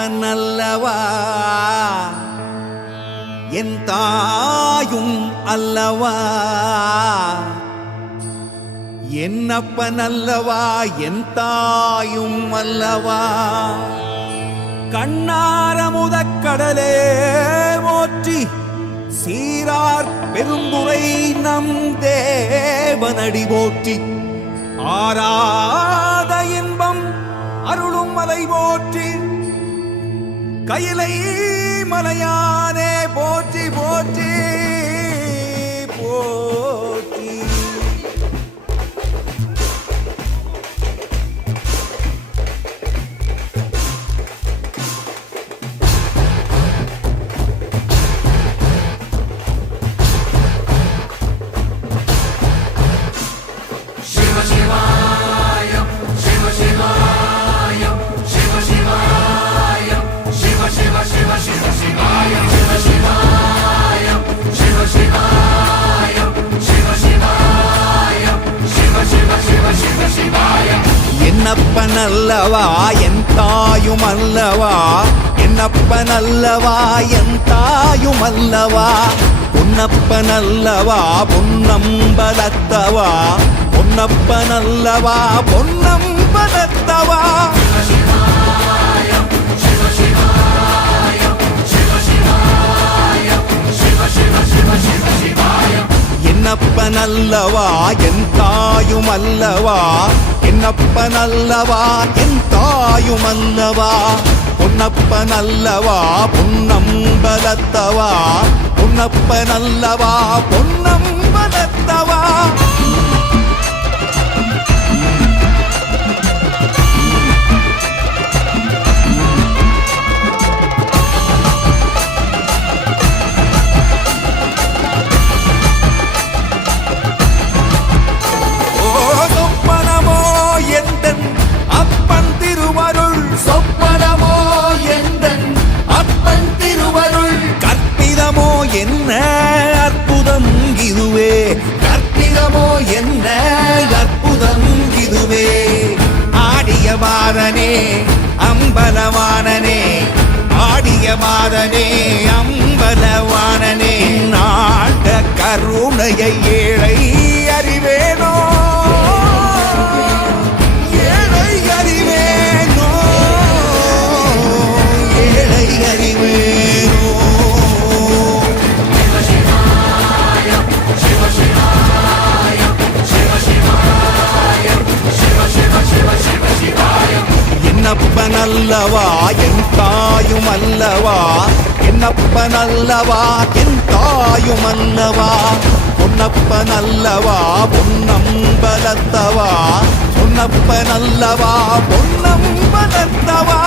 என்னப்பன் அல்லவா என் தாயும் அல்லவா, என்னப்பன் அல்லவா என் தாயும் அல்லவா. கண்ணாரமுதக் கடலே போற்றி சீரார் பெருந்துரை நம் தேவனடி போற்றி. ஆராத இன்பம் அருளும் மலை போற்றி, கையிலை மலையானே போற்றி போற்றி போற்றி. என்னப்பன் அல்லவா என் தாயும் அல்லவா, என்னப்பன் அல்லவா என் தாயும் அல்லவா. பொன்னப்பன் அல்லவா பொன்னம்பலத்தவா, பொன்னப்பன் அல்லவா பொன்னம்பலத்தவா. என்னப்பன் அல்லவா என் தாயும் அல்லவா, என்னப்பன் அல்லவா என் தாயும் அல்லவா. பொன்னப்பன் அல்லவா பொன்னம்பலத்தவா, பொன்னப்பன் அல்லவா பொன்னம்பலத்தவா. என்ன அற்புதம் இதுவே, கற்பிதமோ என்ன அற்புதம் இதுவே. ஆடிய மாதனே அம்பலவானனே, ஆடிய மாதனே அம்பலவானனே. நாட கருணையை ஏழை அறிவேனோ, ஏழை அறிவேனோ, ஏழை அறிவேனோ. என்னப்பன் அல்லவா என் தாயும் அல்லவா, என்னப்பன் அல்லவா என் தாயும் அல்லவா. பொன்னப்பன் அல்லவா பொன்னம்பலத்தவா, பொன்னப்பன் அல்லவா பொன்னம்பலத்தவா.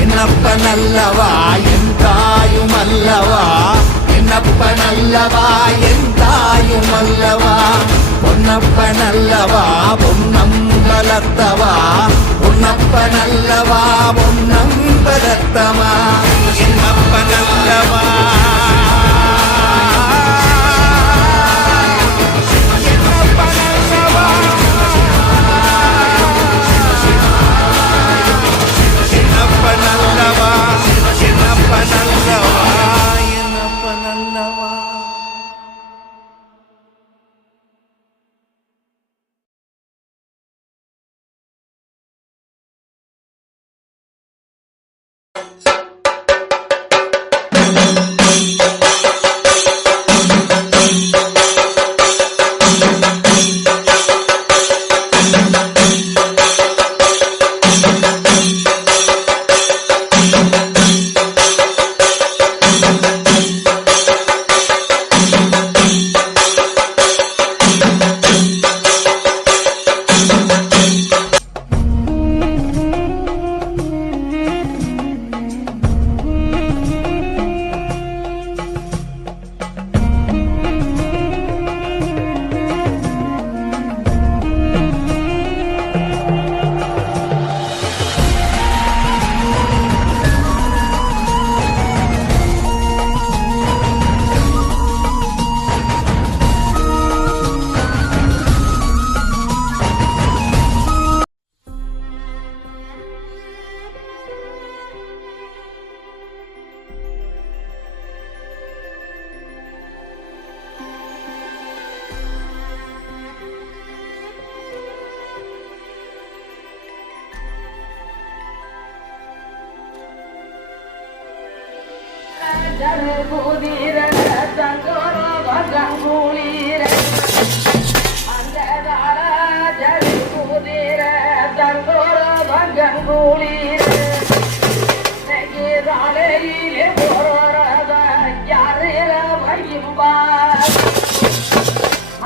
என்னப்பன் அல்லவா என் தாயும் அல்லவா, என்னப்பன் அல்லவா என் தாயும் அல்லவா. பொன்னப்பன் அல்லவா பொன்னம்பலத்தவா, பொன்னப்பன் அல்லவா பொன்னம்பலத்தவா. என்னப்பன் அல்லவா கண்கூலீர் சாலையிலே போறத யாரையில வையும்பார்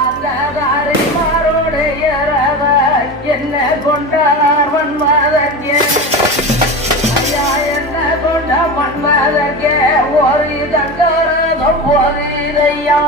அந்த தாரிமாரோடைய என்ன கொண்டார் மன்மதங்கே ஐயா என்ன கொண்ட மன்மதங்கே ஒரு தங்கரதம் ஒரு இதையா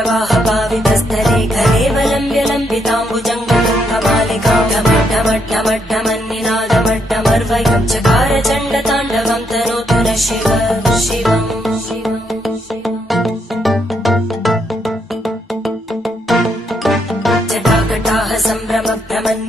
जलप्रवाहपावितस्थले कलेवलम्ब्य लम्बिताम्बुजङ्गतुङ्गमालिकां ढमड्ढमड्ढमड्ढमन्निनादमड्ढमर्वयं चकार चण्डताण्डवं तनोतु न शिव शिवम् शिवम् शिवम् विकटाः सम्भ्रमभ्रमन्